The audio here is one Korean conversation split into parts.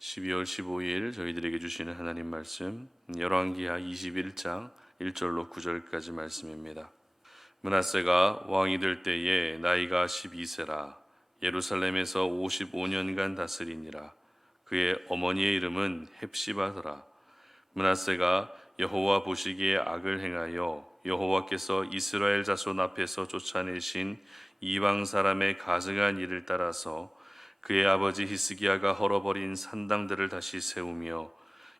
12월 15일 저희들에게 주시는 하나님 말씀 열왕기하 21장 1절로 9절까지 말씀입니다. 므낫세가 왕이 될 때에 나이가 12세라 예루살렘에서 55년간 다스리니라. 그의 어머니의 이름은 헵시바더라. 므낫세가 여호와 보시기에 악을 행하여 여호와께서 이스라엘 자손 앞에서 쫓아내신 이방 사람의 가증한 일을 따라서 그의 아버지 히스기야가 헐어버린 산당들을 다시 세우며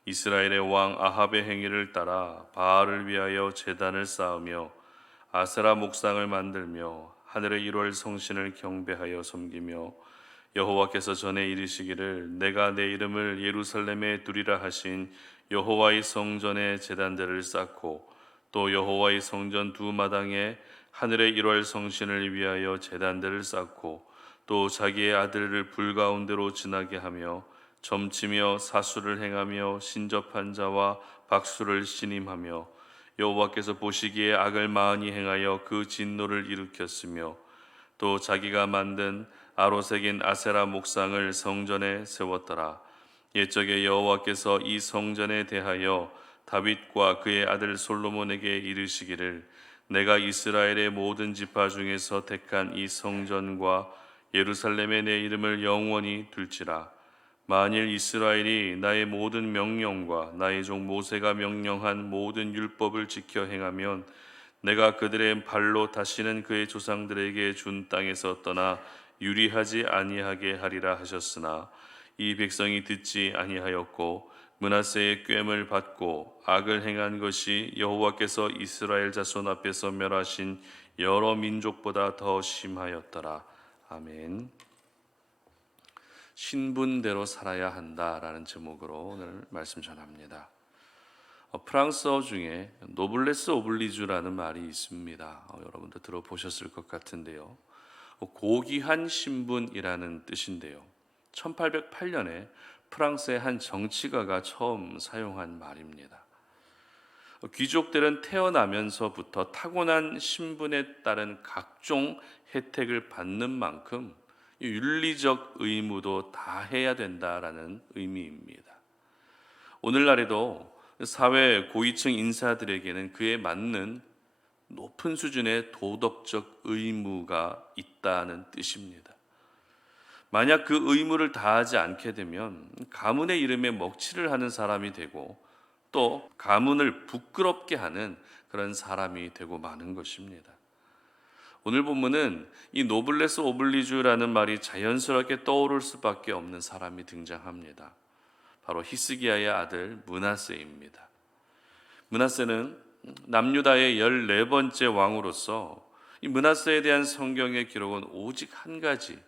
이스라엘의 왕 아합의 행위를 따라 바알을 위하여 제단을 쌓으며 아세라 목상을 만들며 하늘의 1월 성신을 경배하여 섬기며 여호와께서 전에 이르시기를 내가 내 이름을 예루살렘에 두리라 하신 여호와의 성전에 제단들을 쌓고 또 여호와의 성전 두 마당에 하늘의 1월 성신을 위하여 제단들을 쌓고 또 자기의 아들을 불 가운데로 지나게 하며 점치며 사수를 행하며 신접한 자와 박수를 신임하며 여호와께서 보시기에 악을 많이 행하여 그 진노를 일으켰으며 또 자기가 만든 아로색인 아세라 목상을 성전에 세웠더라. 옛적에 여호와께서 이 성전에 대하여 다윗과 그의 아들 솔로몬에게 이르시기를 내가 이스라엘의 모든 지파 중에서 택한 이 성전과 예루살렘에 내 이름을 영원히 둘지라. 만일 이스라엘이 나의 모든 명령과 나의 종 모세가 명령한 모든 율법을 지켜 행하면 내가 그들의 발로 다시는 그의 조상들에게 준 땅에서 떠나 유리하지 아니하게 하리라 하셨으나 이 백성이 듣지 아니하였고 므낫세의 꾀을 받고 악을 행한 것이 여호와께서 이스라엘 자손 앞에서 멸하신 여러 민족보다 더 심하였더라. 아멘. 신분대로 살아야 한다라는 제목으로 오늘 말씀 전합니다. 프랑스어 중에 노블레스 오블리주라는 말이 있습니다. 여러분도 들어보셨을 것 같은데요. 고귀한 신분이라는 뜻인데요. 1808년에 프랑스의 한 정치가가 처음 사용한 말입니다. 귀족들은 태어나면서부터 타고난 신분에 따른 각종 혜택을 받는 만큼 윤리적 의무도 다 해야 된다라는 의미입니다. 오늘날에도 사회 고위층 인사들에게는 그에 맞는 높은 수준의 도덕적 의무가 있다는 뜻입니다. 만약 그 의무를 다하지 않게 되면 가문의 이름에 먹칠을 하는 사람이 되고 또 가문을 부끄럽게 하는 그런 사람이 되고 마는 것입니다. 오늘 본문은 이 노블레스 오블리주라는 말이 자연스럽게 떠오를 수밖에 없는 사람이 등장합니다. 바로 히스기야의 아들 므낫세입니다. 므낫세는 남유다의 14번째 왕으로서 이 므낫세에 대한 성경의 기록은 오직 한 가지,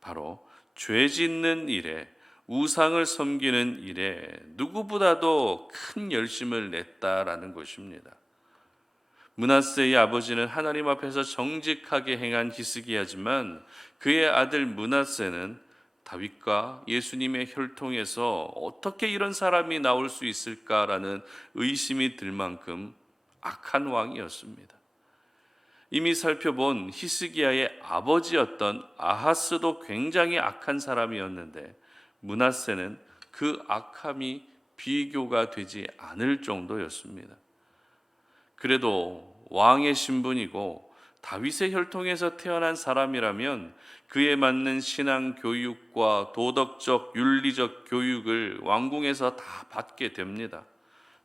바로 죄 짓는 일에, 우상을 섬기는 일에 누구보다도 큰 열심을 냈다라는 것입니다. 므낫세의 아버지는 하나님 앞에서 정직하게 행한 히스기야지만 그의 아들 므낫세는 다윗과 예수님의 혈통에서 어떻게 이런 사람이 나올 수 있을까라는 의심이 들 만큼 악한 왕이었습니다. 이미 살펴본 히스기야의 아버지였던 아하스도 굉장히 악한 사람이었는데 므낫세는 그 악함이 비교가 되지 않을 정도였습니다. 그래도 왕의 신분이고 다윗의 혈통에서 태어난 사람이라면 그에 맞는 신앙 교육과 도덕적 윤리적 교육을 왕궁에서 다 받게 됩니다.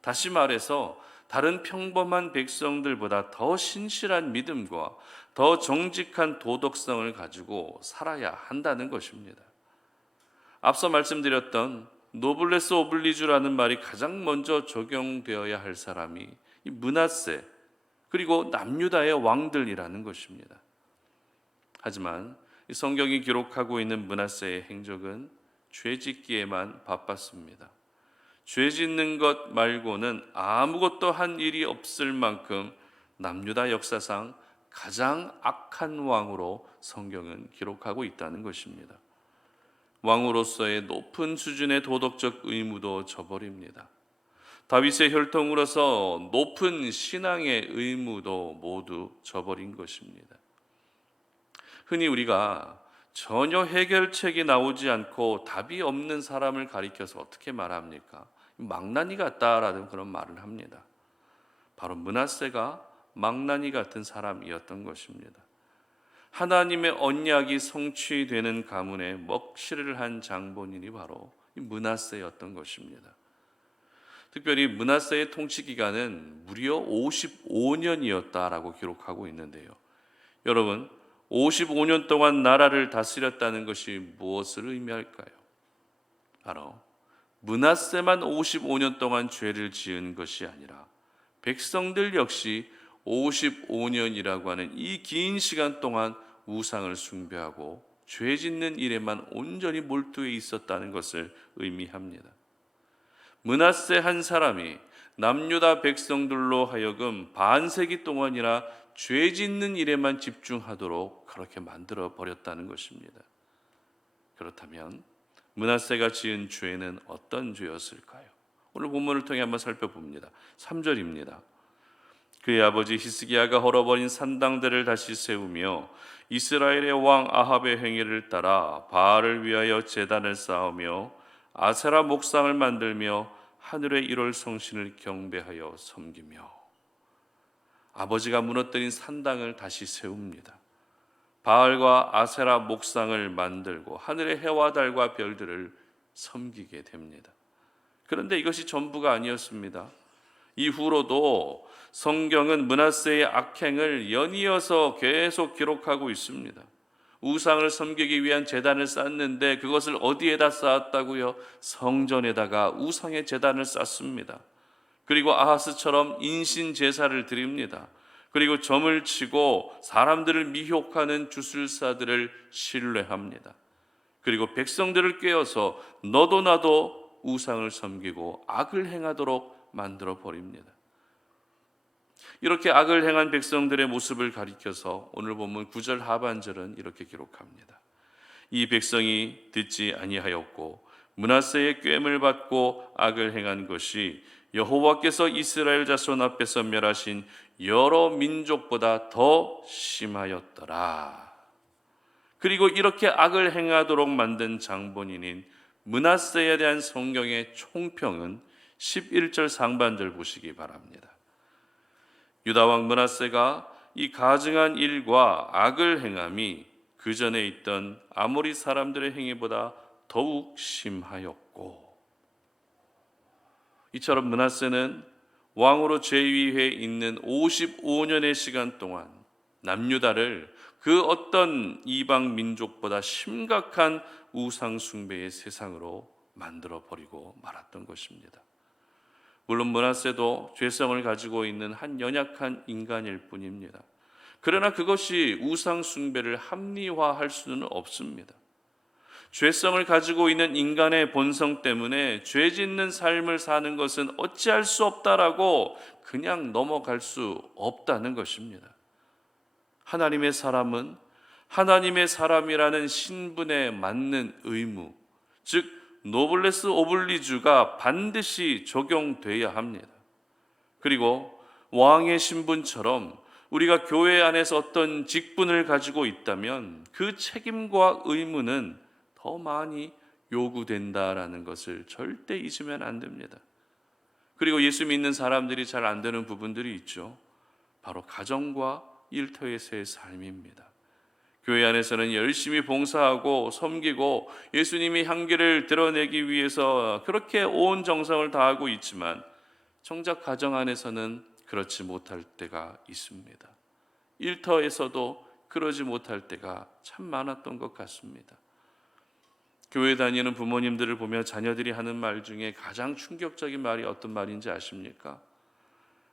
다시 말해서 다른 평범한 백성들보다 더 신실한 믿음과 더 정직한 도덕성을 가지고 살아야 한다는 것입니다. 앞서 말씀드렸던 노블레스 오블리주라는 말이 가장 먼저 적용되어야 할 사람이 이 므낫세 그리고 남유다의 왕들이라는 것입니다. 하지만 이 성경이 기록하고 있는 므낫세의 행적은 죄짓기에만 바빴습니다. 죄 짓는 것 말고는 아무것도 한 일이 없을 만큼 남유다 역사상 가장 악한 왕으로 성경은 기록하고 있다는 것입니다. 왕으로서의 높은 수준의 도덕적 의무도 저버립니다. 다윗의 혈통으로서 높은 신앙의 의무도 모두 저버린 것입니다. 흔히 우리가 전혀 해결책이 나오지 않고 답이 없는 사람을 가리켜서 어떻게 말합니까? 망나니 같다라는 그런 말을 합니다. 바로 므낫세가 망나니 같은 사람이었던 것입니다. 하나님의 언약이 성취되는 가문에 먹칠을 한 장본인이 바로 이 므낫세였던 것입니다. 특별히 므낫세의 통치 기간은 무려 55년이었다라고 기록하고 있는데요. 여러분, 55년 동안 나라를 다스렸다는 것이 무엇을 의미할까요? 바로 므낫세만 55년 동안 죄를 지은 것이 아니라 백성들 역시 55년이라고 하는 이 긴 시간 동안 우상을 숭배하고 죄 짓는 일에만 온전히 몰두해 있었다는 것을 의미합니다. 므낫세 한 사람이 남유다 백성들로 하여금 반세기 동안이나 죄 짓는 일에만 집중하도록 그렇게 만들어 버렸다는 것입니다. 그렇다면 므낫세가 지은 죄는 어떤 죄였을까요? 오늘 본문을 통해 한번 살펴봅니다. 3절입니다. 그의 아버지 히스기야가 헐어버린 산당들을 다시 세우며 이스라엘의 왕 아합의 행위를 따라 바알을 위하여 제단을 쌓으며 아세라 목상을 만들며 하늘의 1월 성신을 경배하여 섬기며. 아버지가 무너뜨린 산당을 다시 세웁니다. 바알과 아세라 목상을 만들고 하늘의 해와 달과 별들을 섬기게 됩니다. 그런데 이것이 전부가 아니었습니다. 이후로도 성경은 므낫세의 악행을 연이어서 계속 기록하고 있습니다. 우상을 섬기기 위한 제단을 쌓는데 그것을 어디에다 쌓았다고요? 성전에다가 우상의 제단을 쌓습니다. 그리고 아하스처럼 인신 제사를 드립니다. 그리고 점을 치고 사람들을 미혹하는 주술사들을 신뢰합니다. 그리고 백성들을 꿰어서 너도 나도 우상을 섬기고 악을 행하도록 만들어 버립니다. 이렇게 악을 행한 백성들의 모습을 가리켜서 오늘 본문 9절 하반절은 이렇게 기록합니다. 이 백성이 듣지 아니하였고 므낫세의 꾀을 받고 악을 행한 것이 여호와께서 이스라엘 자손 앞에서 멸하신 여러 민족보다 더 심하였더라. 그리고 이렇게 악을 행하도록 만든 장본인인 므낫세에 대한 성경의 총평은 11절 상반절 보시기 바랍니다. 유다 왕 므낫세가 이 가증한 일과 악을 행함이 그 전에 있던 아모리 사람들의 행위보다 더욱 심하였고, 이처럼 므낫세는 왕으로 재위해 있는 55년의 시간 동안 남유다를 그 어떤 이방 민족보다 심각한 우상 숭배의 세상으로 만들어 버리고 말았던 것입니다. 물론 므낫세도 죄성을 가지고 있는 한 연약한 인간일 뿐입니다. 그러나 그것이 우상 숭배를 합리화할 수는 없습니다. 죄성을 가지고 있는 인간의 본성 때문에 죄 짓는 삶을 사는 것은 어찌할 수 없다라고 그냥 넘어갈 수 없다는 것입니다. 하나님의 사람은 하나님의 사람이라는 신분에 맞는 의무, 즉 노블레스 오블리주가 반드시 적용돼야 합니다. 그리고 왕의 신분처럼 우리가 교회 안에서 어떤 직분을 가지고 있다면 그 책임과 의무는 더 많이 요구된다라는 것을 절대 잊으면 안 됩니다. 그리고 예수 믿는 사람들이 잘 안 되는 부분들이 있죠. 바로 가정과 일터에서의 삶입니다. 교회 안에서는 열심히 봉사하고 섬기고 예수님의 향기를 드러내기 위해서 그렇게 온 정성을 다하고 있지만 정작 가정 안에서는 그렇지 못할 때가 있습니다. 일터에서도 그러지 못할 때가 참 많았던 것 같습니다. 교회 다니는 부모님들을 보며 자녀들이 하는 말 중에 가장 충격적인 말이 어떤 말인지 아십니까?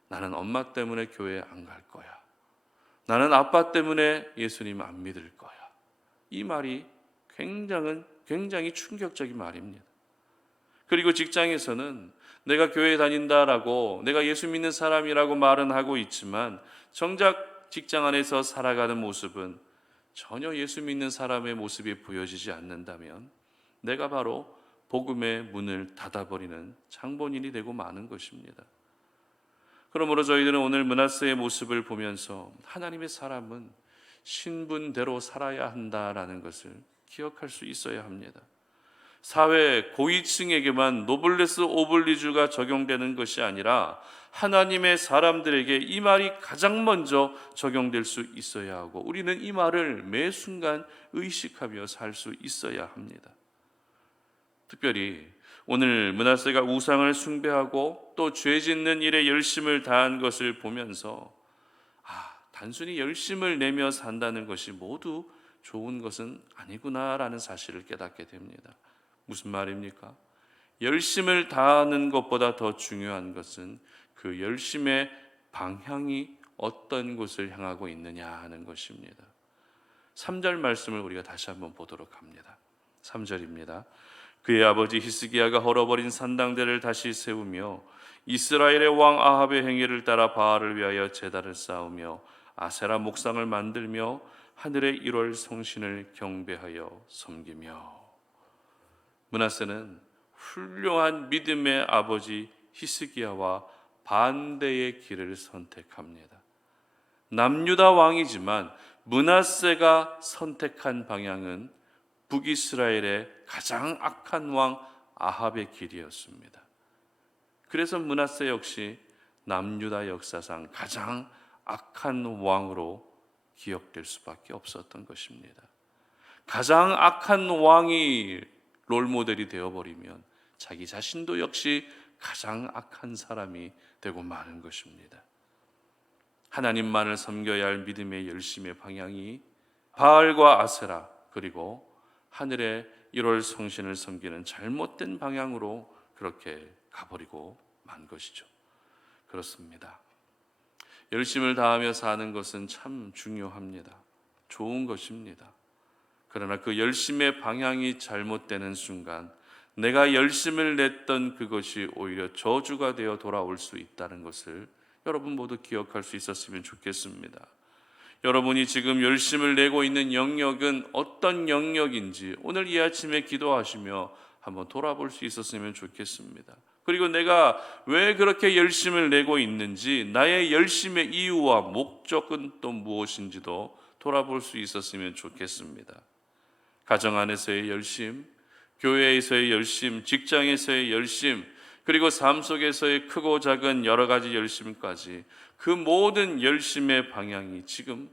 나는 엄마 때문에 교회 안 갈 거야. 나는 아빠 때문에 예수님 안 믿을 거야. 이 말이 굉장히 충격적인 말입니다. 그리고 직장에서는 내가 교회 다닌다라고 내가 예수 믿는 사람이라고 말은 하고 있지만 정작 직장 안에서 살아가는 모습은 전혀 예수 믿는 사람의 모습이 보여지지 않는다면 내가 바로 복음의 문을 닫아버리는 장본인이 되고 마는 것입니다. 그러므로 저희들은 오늘 므낫세의 모습을 보면서 하나님의 사람은 신분대로 살아야 한다라는 것을 기억할 수 있어야 합니다. 사회 고위층에게만 노블레스 오블리주가 적용되는 것이 아니라 하나님의 사람들에게 이 말이 가장 먼저 적용될 수 있어야 하고, 우리는 이 말을 매 순간 의식하며 살 수 있어야 합니다. 특별히 오늘 므낫세가 우상을 숭배하고 또 죄 짓는 일에 열심을 다한 것을 보면서 단순히 열심을 내며 산다는 것이 모두 좋은 것은 아니구나라는 사실을 깨닫게 됩니다. 무슨 말입니까? 열심을 다하는 것보다 더 중요한 것은 그 열심의 방향이 어떤 곳을 향하고 있느냐 하는 것입니다. 3절 말씀을 우리가 다시 한번 보도록 합니다. 3절입니다. 그의 아버지 히스기야가 헐어버린 산당들을 다시 세우며 이스라엘의 왕 아합의 행위를 따라 바알을 위하여 제단을 쌓으며 아세라 목상을 만들며 하늘의 1월 성신을 경배하여 섬기며. 므낫세는 훌륭한 믿음의 아버지 히스기야와 반대의 길을 선택합니다. 남유다 왕이지만 므낫세가 선택한 방향은 북이스라엘의 가장 악한 왕 아합의 길이었습니다. 그래서 므낫세 역시 남유다 역사상 가장 악한 왕으로 기억될 수밖에 없었던 것입니다. 가장 악한 왕이 롤모델이 되어버리면 자기 자신도 역시 가장 악한 사람이 되고 마는 것입니다. 하나님만을 섬겨야 할 믿음의 열심의 방향이 바알과 아세라 그리고 하늘의 1월 성신을 섬기는 잘못된 방향으로 그렇게 가버리고 만 것이죠. 그렇습니다. 열심을 다하며 사는 것은 참 중요합니다. 좋은 것입니다. 그러나 그 열심의 방향이 잘못되는 순간 내가 열심을 냈던 그것이 오히려 저주가 되어 돌아올 수 있다는 것을 여러분 모두 기억할 수 있었으면 좋겠습니다. 여러분이 지금 열심을 내고 있는 영역은 어떤 영역인지 오늘 이 아침에 기도하시며 한번 돌아볼 수 있었으면 좋겠습니다. 그리고 내가 왜 그렇게 열심을 내고 있는지, 나의 열심의 이유와 목적은 또 무엇인지도 돌아볼 수 있었으면 좋겠습니다. 가정 안에서의 열심, 교회에서의 열심, 직장에서의 열심, 그리고 삶 속에서의 크고 작은 여러 가지 열심까지 그 모든 열심의 방향이 지금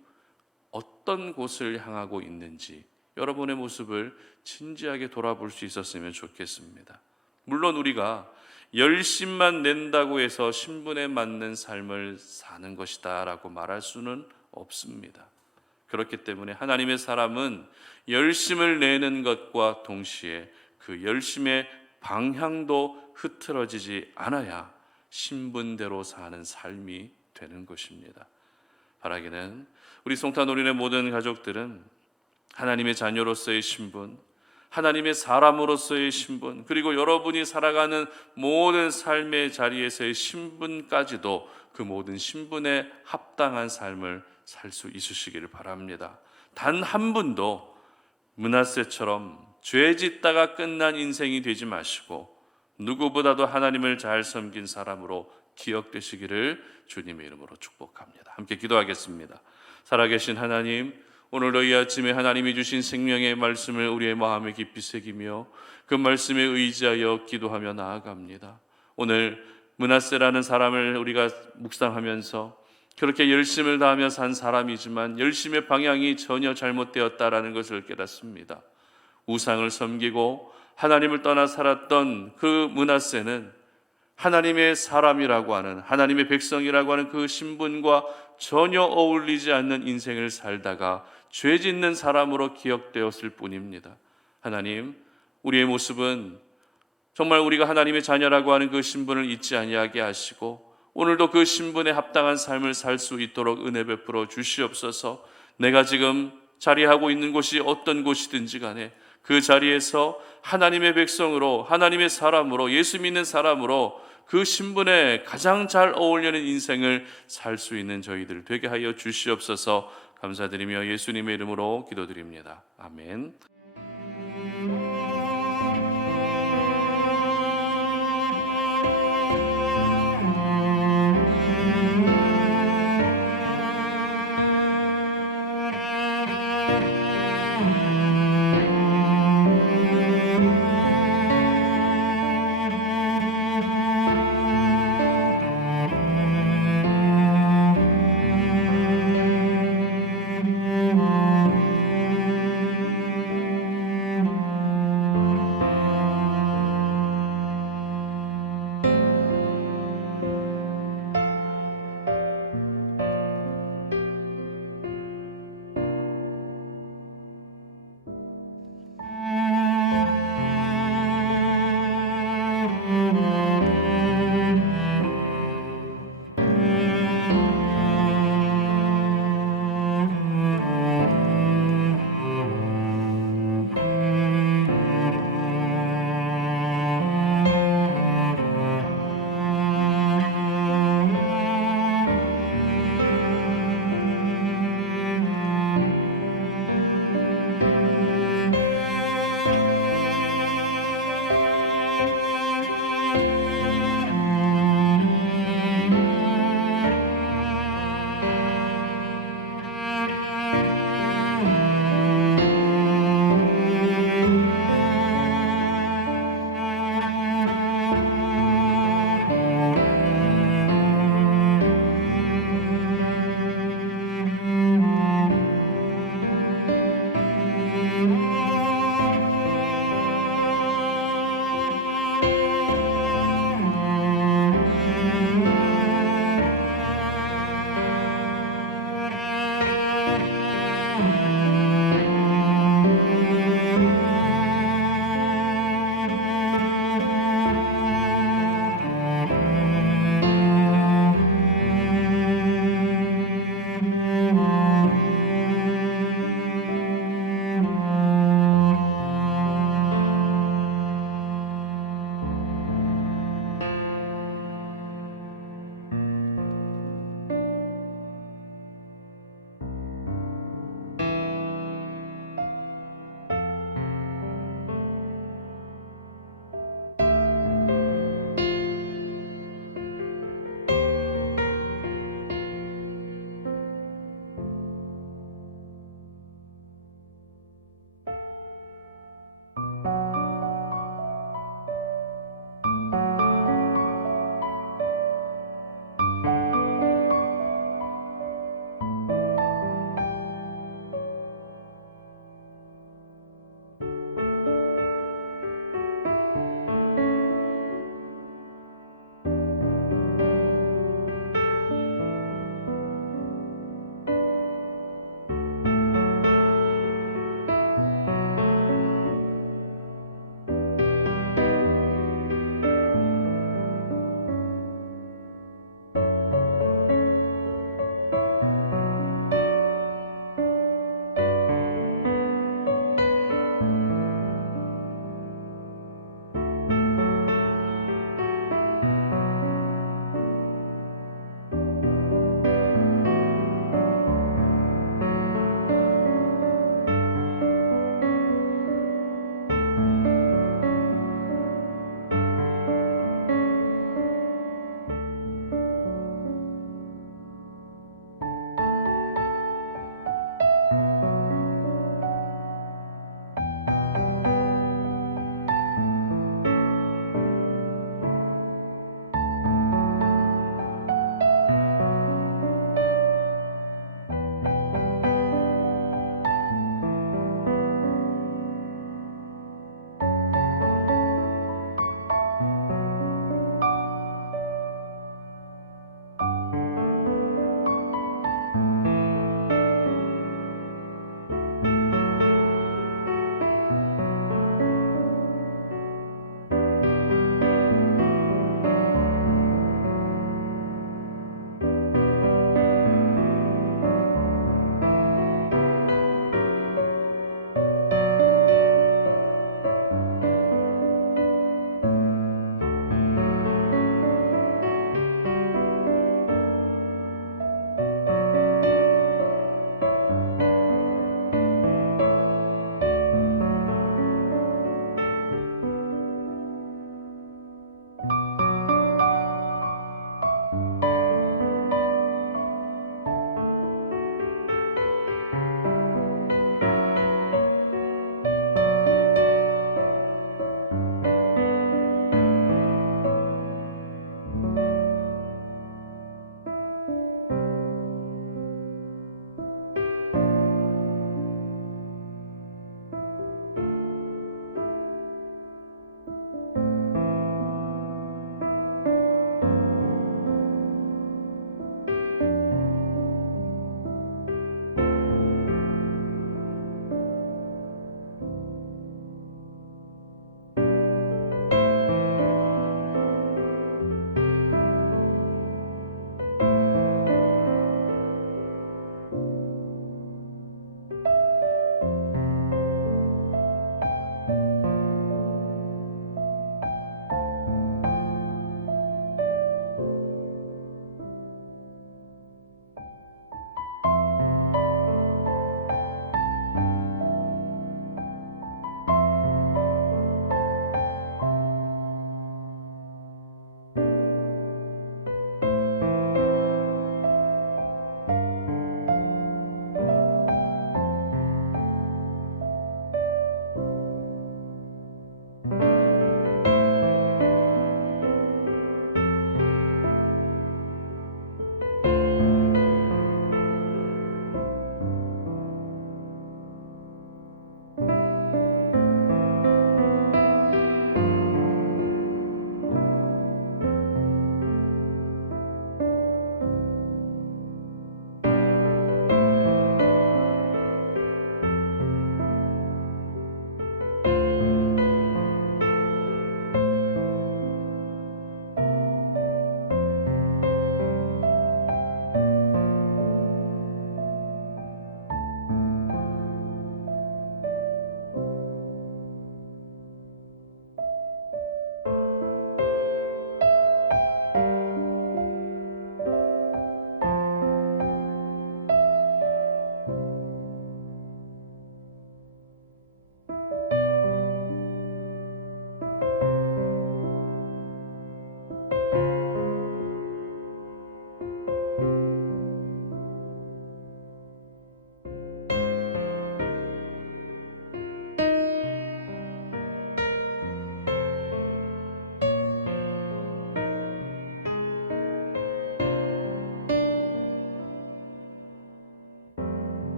어떤 곳을 향하고 있는지 여러분의 모습을 진지하게 돌아볼 수 있었으면 좋겠습니다. 물론 우리가 열심만 낸다고 해서 신분에 맞는 삶을 사는 것이다 라고 말할 수는 없습니다. 그렇기 때문에 하나님의 사람은 열심을 내는 것과 동시에 그 열심의 방향도 흐트러지지 않아야 신분대로 사는 삶이 되는 것입니다. 바라기는 우리 송탄오륜의 모든 가족들은 하나님의 자녀로서의 신분, 하나님의 사람으로서의 신분, 그리고 여러분이 살아가는 모든 삶의 자리에서의 신분까지도 그 모든 신분에 합당한 삶을 살 수 있으시기를 바랍니다. 단 한 분도 므낫세처럼 죄 짓다가 끝난 인생이 되지 마시고 누구보다도 하나님을 잘 섬긴 사람으로 기억되시기를 주님의 이름으로 축복합니다. 함께 기도하겠습니다. 살아계신 하나님, 오늘도 이 아침에 하나님이 주신 생명의 말씀을 우리의 마음에 깊이 새기며 그 말씀에 의지하여 기도하며 나아갑니다. 오늘 므낫세라는 사람을 우리가 묵상하면서 그렇게 열심을 다하며 산 사람이지만 열심의 방향이 전혀 잘못되었다라는 것을 깨닫습니다. 우상을 섬기고 하나님을 떠나 살았던 그 므낫세는 하나님의 사람이라고 하는, 하나님의 백성이라고 하는 그 신분과 전혀 어울리지 않는 인생을 살다가 죄 짓는 사람으로 기억되었을 뿐입니다. 하나님, 우리의 모습은 정말 우리가 하나님의 자녀라고 하는 그 신분을 잊지 아니하게 하시고 오늘도 그 신분에 합당한 삶을 살 수 있도록 은혜 베풀어 주시옵소서. 내가 지금 자리하고 있는 곳이 어떤 곳이든지 간에 그 자리에서 하나님의 백성으로, 하나님의 사람으로, 예수 믿는 사람으로 그 신분에 가장 잘 어울리는 인생을 살 수 있는 저희들 되게 하여 주시옵소서. 감사드리며 예수님의 이름으로 기도드립니다. 아멘.